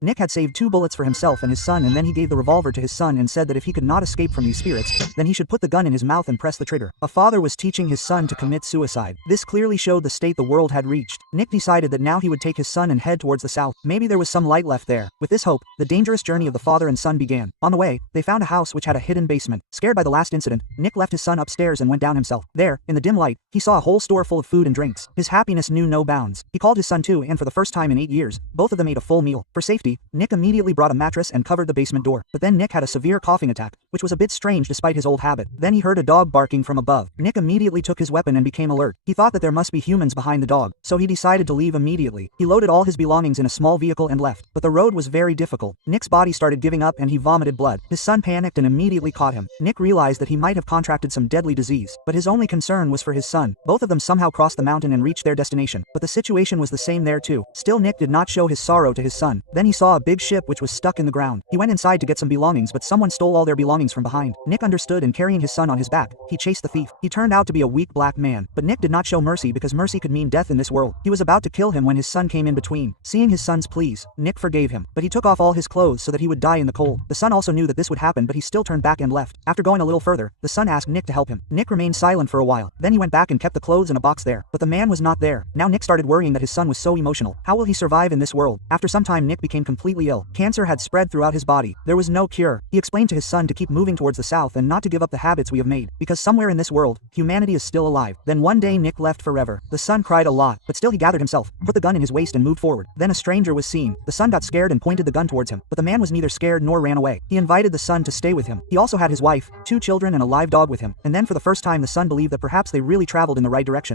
Nick had saved 2 bullets for himself and his son, and then he gave the revolver to his son and said that if he could not escape from these spirits, then he should put the gun in his mouth and press the trigger. A father was teaching his son to commit suicide. This clearly showed the state the world had reached. Nick decided that now he would take his son and head towards the south. Maybe there was some light left there. With this hope, the dangerous journey of the father and son began. On the way, they found a house which had a hidden basement. Scared by the last incident, Nick left his son upstairs and went down himself. There, in the dim light, he saw a whole store full of food and drinks. His happiness knew no bounds. He called his son too, and for the first time in 8 years, both of them ate a full meal. For safety, Nick immediately brought a mattress and covered the basement door. But then Nick had a severe coughing attack, which was a bit strange despite his old habit. Then he heard a dog barking from above. Nick immediately took his weapon and became alert. He thought that there must be humans behind the dog, so he decided to leave immediately. He loaded all his belongings in a small vehicle and left. But the road was very difficult. Nick's body started giving up and he vomited blood. His son panicked and immediately caught him. Nick realized that he might have contracted some deadly disease, but his only concern was for his son. Both of them somehow crossed the mountain and reached their destination, but the situation was the same there too. Still, Nick did not show his sorrow to his son. Then he saw a big ship which was stuck in the ground. He went inside to get some belongings, but someone stole all their belongings from behind. Nick understood, and carrying his son on his back, he chased the thief. He turned out to be a weak black man, but Nick did not show mercy because mercy could mean death in this world. He was about to kill him when his son came in between. Seeing his son's pleas, Nick forgave him, but he took off all his clothes so that he would die in the cold. The son also knew that this would happen, but he still turned back and left. After going a little further, the son asked Nick to help him. Nick remained silent for a while. Then he went back and kept the clothes in a box there, but the man was not there. Now Nick started worrying that his son was so emotional. How will he survive in this world? After some time, Nick became completely ill. Cancer had spread throughout his body. There was no cure. He explained to his son to keep moving towards the south and not to give up the habits we have made, because somewhere in this world, humanity is still alive. Then one day Nick left forever. The son cried a lot, but still he gathered himself, put the gun in his waist and moved forward. Then a stranger was seen. The son got scared and pointed the gun towards him, but the man was neither scared nor ran away. He invited the son to stay with him. He also had his wife, 2 children and a live dog with him, and then for the first time the son believed that perhaps they really traveled in the right direction.